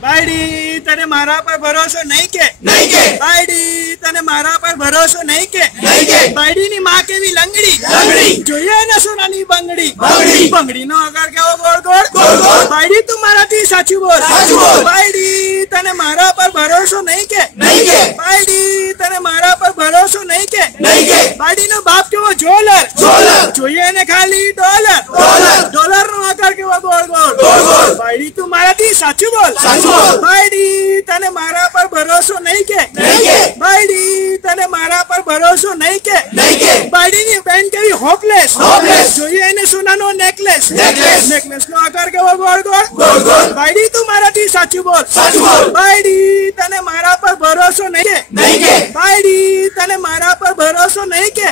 બાયડી તને મારા પર ભરોસો નહીં કે બાયડી તને મારા પર ભરોસો નહીં કે બાયડી ની માં કેવી લંગડી જોઈએ ને સોનાની બંગડી બંગડી નો આકાર કેવો ગોળ ગોળ બાયડી તું મારાથી સાચું બોલ બાયડી તને મારા પર ભરોસો નહીં કે બાયડી તને મારા પર ભરોસો નહીં કે બાયડી નો બાપ કેવો જોલર જોઈએ ને ખાલી ડોલર નો આકાર કેવો ગોળ ગોળ બાયડી તું મારાથી સાચું બોલ બાયડી તને મારા પર ભરોસો નહીં કે બાયડી તને મારા પર ભરોસો નહીં કે બાયડી ની બેન કેવી હોપલેસ જોઈએ એને સોનાનો નેકલેસ નો આકાર કેવો ગોળ ગોળ બાયડી તું મારાથી સાચું બોલ બાયડી તને મારા પર ભરોસો નહીં કે બાયડી તને મારા પર ભરોસો નહીં કે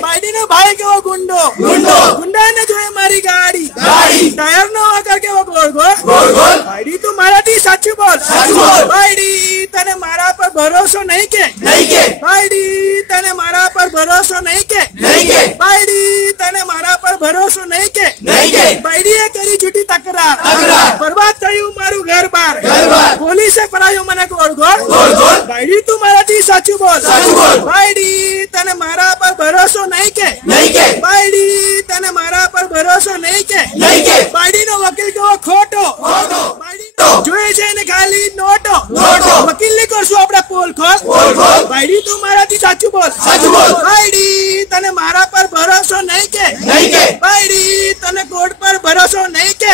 બાયડી નો ભાઈ કેવો ગુંડા ને જોઈએ મારી ગાડી ટાયર નો આકાર કેવો ગોળ ગોળ બાયડી તું મારાથી સાચું બોલ બાયડી તને મારા પર ભરોસો નહીં કે બાયડી તને મારા પર ભરોસો નહીં કે બાયડી તને મારા પર ભરોસો નહીં કે બાયડીએ કરી જૂઠી તકરાર બરબાદ થયું મારું ઘર બાર પોલીસે ફરાયું મને ગોળ ગોળ બાયડી તું મારાથી સાચું બોલ બાયડી તને મારા પર ભરોસો નહીં કે બાયડી તને મારા પર ભરોસો નહીં કે બાયડી નો વકીલ કેવો ખોટો જોઈએ છે ને ખાલી નોટો વકીલ ની કરશું આપણે પોલ ખોલ બાયડી તું મારાથી સાચું બોલ બાયડી તને મારા પર ભરોસો નહીં કે બાયડી તને કોર્ટ પર ભરોસો નહીં કે